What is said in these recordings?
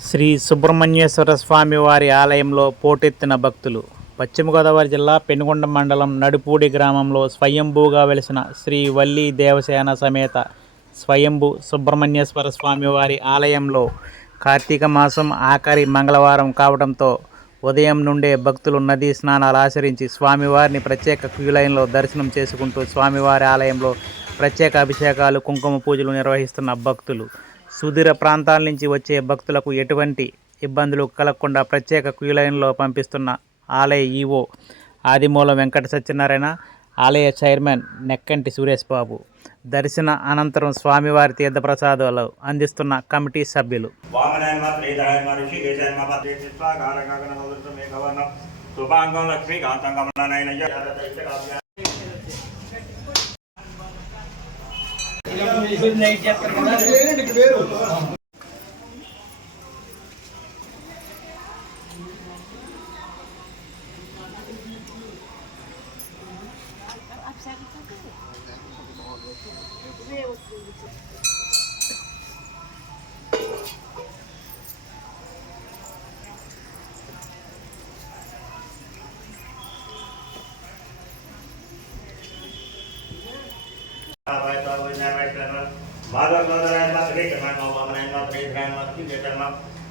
శ్రీ సుబ్రహ్మణ్యేశ్వర స్వామి వారి ఆలయంలో పోటెత్తిన భక్తులు. పశ్చిమ గోదావరి జిల్లా పెనుగొండ మండలం నడిపూడి గ్రామంలో స్వయంభూగా వెలిసిన శ్రీ వల్లి దేవసేన సమేత స్వయంభూ సుబ్రహ్మణ్యేశ్వర స్వామి వారి ఆలయంలో కార్తీక మాసం ఆఖరి మంగళవారం కావడంతో ఉదయం నుండే భక్తులు నదీ స్నానాలు ఆచరించి స్వామివారిని ప్రత్యేక క్యూ లైన్లో దర్శనం చేసుకుంటూ స్వామివారి ఆలయంలో ప్రత్యేక అభిషేకాలు, కుంకుమ పూజలు నిర్వహిస్తున్న భక్తులు. సుదూర ప్రాంతాల నుంచి వచ్చే భక్తులకు ఎటువంటి ఇబ్బందులు కలగకుండా ప్రత్యేక క్యూ లైన్లో పంపిస్తున్న ఆలయ ఈవో ఆదిమూలం వెంకట సత్యనారాయణ, ఆలయ చైర్మన్ నెక్కంటి సురేష్ బాబు, దర్శన అనంతరం స్వామివారి తీర్థప్రసాదాలు అందిస్తున్న కమిటీ సభ్యులు.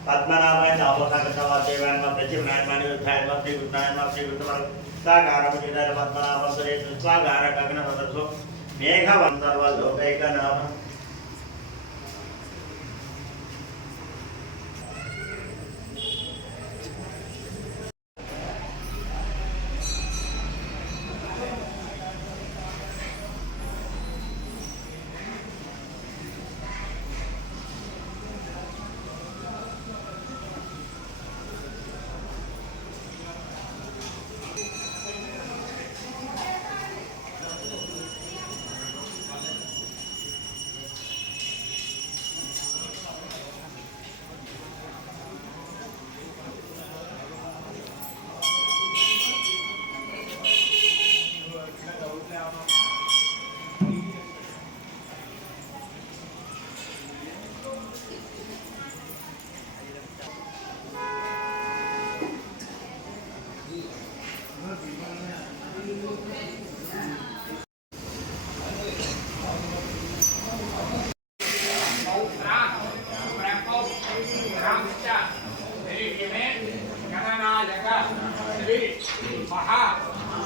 పద్మనాభాయ అవసాగతవాదేవాయ ప్రతినాయమాని విధాయమ శ్రీ విద్యాయమ శ్రీ విద్యమ సాగారమునిదర పద్మనాభ సురేష్ స్వాగార గగన వదసు మేఘవంతర్వ లోకైకనామ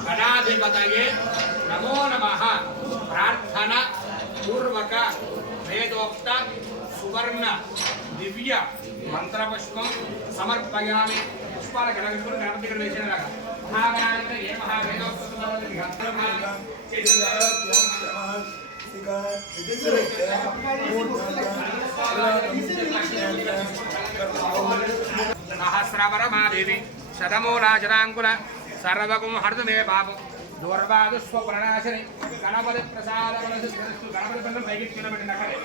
గణాధిపతయే నమో నమః ప్రార్థన పూర్వక వేదోక్త సువర్ణ దివ్య మంత్రపుష్పం సమర్పయామి. పుష్పాల గణపతి గణపతి ఇక్కడ వేసినలాగా మహాగణాధిపతి ఏ మహావేదోక్త సహస్రవరమాదేవి శతమూలాచరాంకుల సర్వగుం హర్తుమే పాపం దూర్వాదుస్వప్రణాశని గణపతి ప్రసాద గణపతి బంధం పైకి తినబడిన అక్కడే